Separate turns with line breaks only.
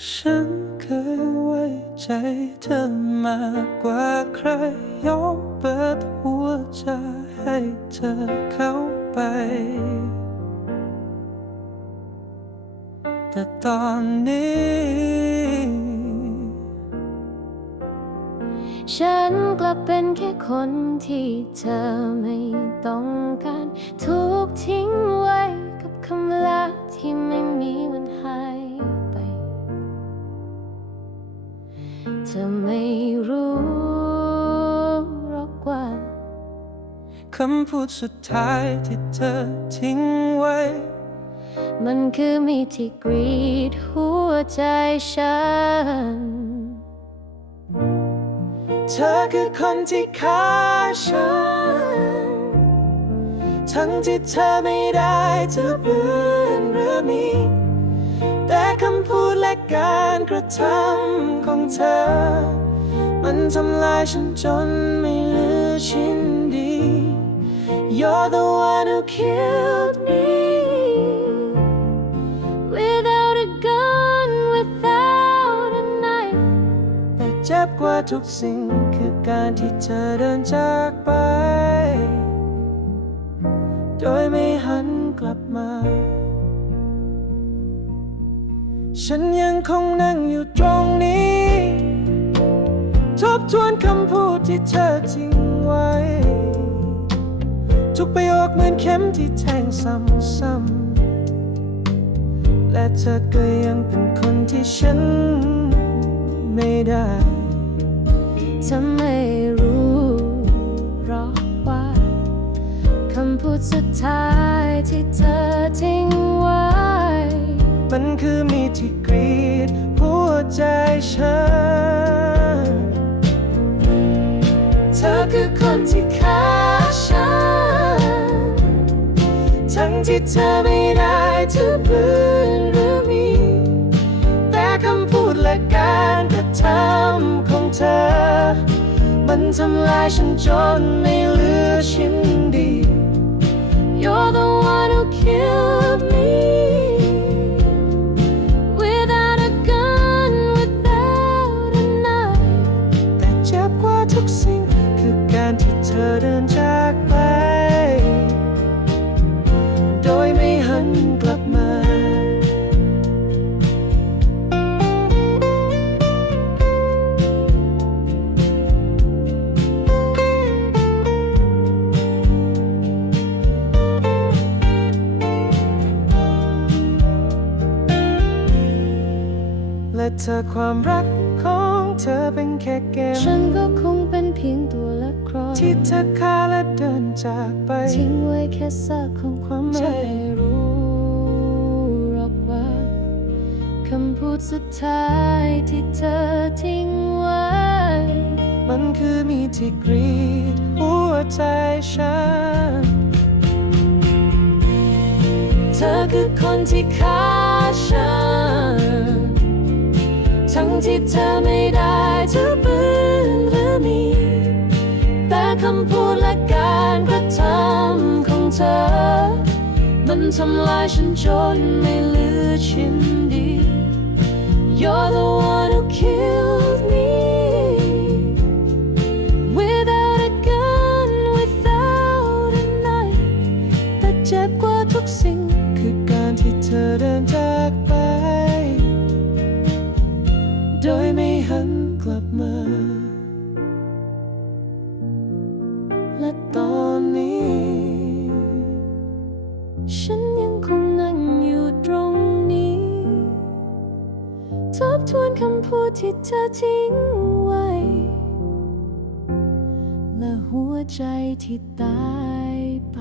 ฉันเคยไว้ใจเธอมากกว่าใคร ยอมเปิดหัวใจให้เธอเข้าไป แต่ตอนนี้
ฉันกลับเป็นแค่คนที่เธอไม่ต้องการ ถูกทิ้งไว้ คำ
พูดสุดท้ายที่เธอทิ้งไว้
มันคือมีดที่กรีดหัวใจฉัน
เธอคือคนที่ฆ่าฉัน ทั้งที่เธอไม่ได้จะเบือนหรือมีแต่คำพูดและการกระทำของเธอ มันทำลายฉันจนไม่เหลือชิ้นดี You're the one who killed me
Without a gun without a knife
แต่เจ็บกว่าทุกสิ่งคือการที่เธอเดินจากไป โดยไม่หันกลับมา ฉันยังคงนั่งอยู่ตรงนี้ ทบทวนคำพูดที่เธอทิ้งไว้ ทุกประโยคเหมือนเข็มที่แทงซ้ำๆ และเธอก็ยังเป็นคนที่ฉันไม่ได้
เธอไม่รู้หรอกว่าคำพูดสุดท้ายที่เธอทิ้งไว้
มันคือมีดที่กรีดหัวใจฉัน เธอคือคนที่ฆ่า ที่เธอไม่ได้เธอปืนหรือมี แต่คำพูดและการกระทำของเธอ มันทำลายฉันจนไม่เหลือชิ้นดี และเธอความรักของเธอเป็นแค่เกม
ฉันก็คงเป็นเพียงตัวละคร
ที่เธอฆ่าและเดินจากไป
ทิ้งไว้แค่ซากของความไม่รู้หรอกว่าคำพูดสุดท้ายที่เธอทิ้งไว้
มันคือมีดที่กรีดหัวใจฉัน เธอคือคนที่ฆ่า ที่เธอไม่ได้ถือปืนหรือมี แต่คำพูดและการกระทำของเธอ มันทำลายฉันจนไม่เหลือชิ้นดี You're the one who killed me Without a gun without a knife แต่เจ็บกว่าทุกสิ่งคือการที่เธอเดิน
ที่เธอทิ้งไว้ และหัวใจที่ตายไป